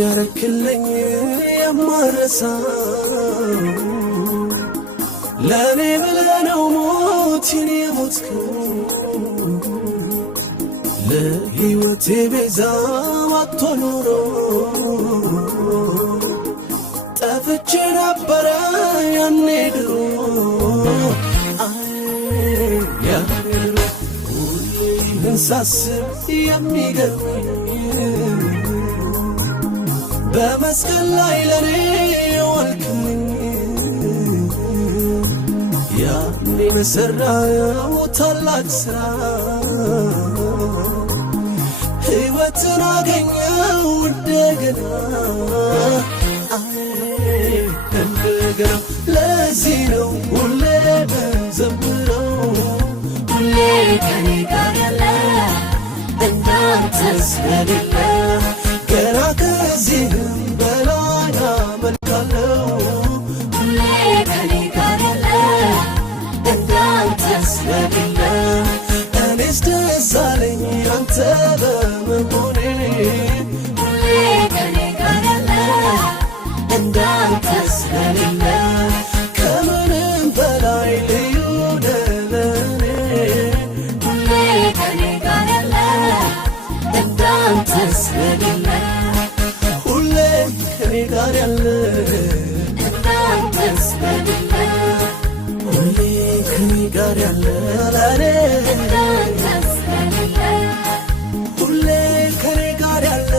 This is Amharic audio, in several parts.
ያረክልኝ የማረሳው ለኔ ብለህ ነው ሞትን የሞትከው ለሕይወቴ ቤዛ ባትሆን ኖሮ ጠፍቼ ነበረ ያኔ ድሮ ሁሌ ሳስብ የሚገርመኝ በመስቀል ላይ ለኔ የዋልክልኝ ያኔ በሠራኸው ታላቅ ሥራ ሕይወትን አገኘው እንደገና እንደገና ለዚህ ነው ሁሌ ምዘምረው ሁሌ ከኔ ጋር ያለ እንዳንተ ስለሌለ ገና ከዚህም በላይ አመልካለሁ ሁሌ ከኔ ጋር ያለ እንዳንተ ስለሌለ እኔስ ደስ አለኝ አንተ በመሆኔ ሁሌ ከኔ ጋር ያለ እንዳንተ ስለሌለ ከምንም በላይ ልዩ ለኔ ሁሌ ከኔ ጋር ያለ እንዳንተ ስለሌለ ሁሌ ከኔ ጋር ያለ እንዳንተ ስለሌለ ሁሌ ከኔ ጋር ያለ ለኔ እንዳንተ ስለሌለ ሁሌ ከኔ ጋር ያለ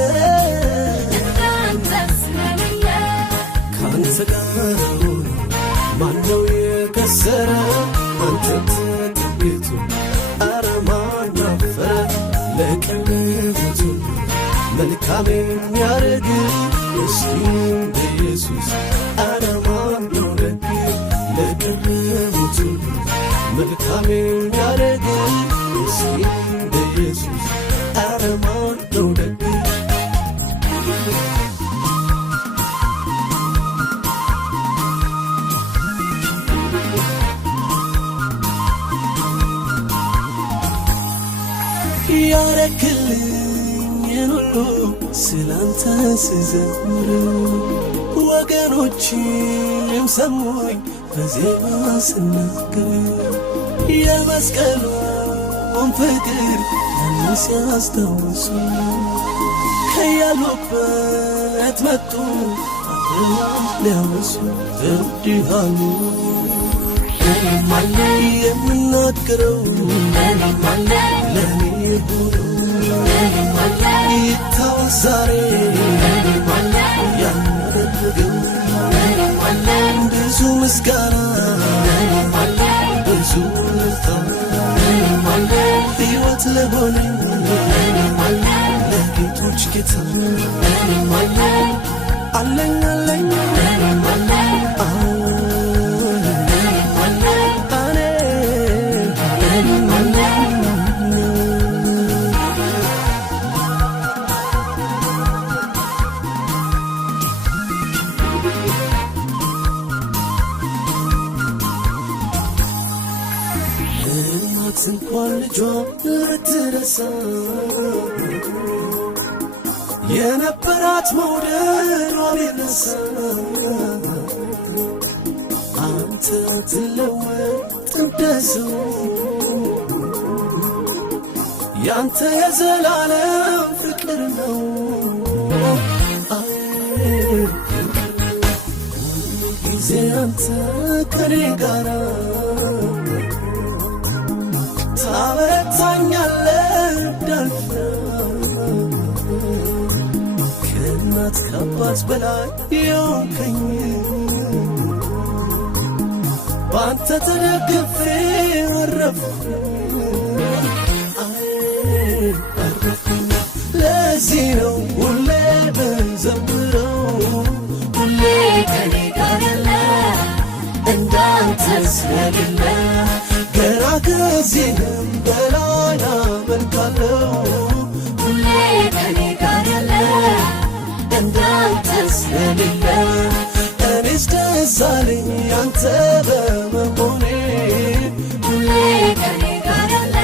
እንዳንተ ስለሌለ ካንተ ጋር ማነው የከሰረ አንተን ተጠግቶ ኧረ ማን አፈረ ለቅርበቱ መልካም የሚያደርግ እስኪ እንደ ኢየሱስ ኧረ ማን ነው ደግ ለቅርበቱ መልካም የሚያደርግ እስኪ እንደ ኢየሱስ ኧረ ማን ነው ደግ ያረክልኝን ሁሉ ስላንተ ስዘምር ወገኖችም ሰሙኝ በዜማ ስናገር የመስቀሉን ፍቅር ያን ሲያስታውሱ ከያሉበት መጡ አብረው ሊያወሱ ተወድሃሉ ለኔማለ የምናገረው ለኔማለ ለኔ ሆኖ ለኔማለ ይታወስ ዛሬ ለኔማለ ያደረገው ለኔማለ ብዙ ምስጋና ለኔማለ ብዙ ልታ ለኔማለ ሕይወት ለሆነ ለኔማለ ለጌቶች ጌታ ለኔማለ አለኝ አለኝ ለኔማለ እንኳን ልጇ ልትረሳ የነበራት መውደዷ ቢነሳ አንተ አትለወጥ እንደ ሰው ያንተ የዘላለም ፍቅር ነው ጊዜ አንተ ከኔ ጋራ ታበረታኛለህ እንዳልፍ ከእናት ከአባት በላይ የሆንከኝ በአንተ ተደግፌ አረፍኩ ለዚህ ነው ሁሌ ምዘምረው ሁሌ ከኔ ጋር ያለ እንዳንተ ስለሌለ ገና ከዚህም በላይ አመልካለሁ ሁሌ ከኔ ጋር ያለ እንዳንተ ስለሌለ እኔስ ደስ አለኝ አንተ በመሆኔ ሁሌ ከኔ ጋር ያለ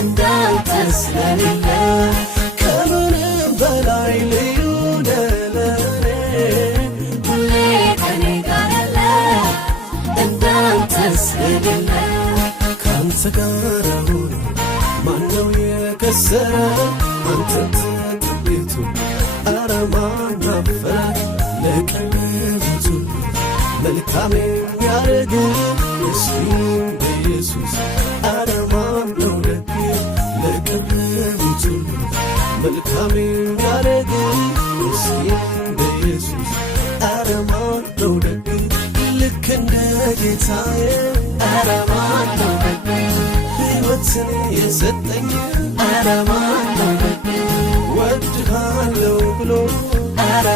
እንዳንተ ስለሌለ ከምንም በላይ ልዩ ሆኖ ማነው የከሰረ አንተን ተጠግቶ ኧረ ማን አፈረ ለቀረቡት መልካም የሚያደርግ ምስኪን በኢየሱስ ኧረ ማን ነው ደግ ለቀረቡት መልካም የሚያደርግ ምስኪን በኢየሱስ ኧረ ማን ነው ደግ ልክ እንደ ጌታዬ ኧረ ማን ነው ደግ ሕይወትን የሰጠኝ ኧረ ማን ነው ደግ ወድሃለሁ ብሎ ኧረ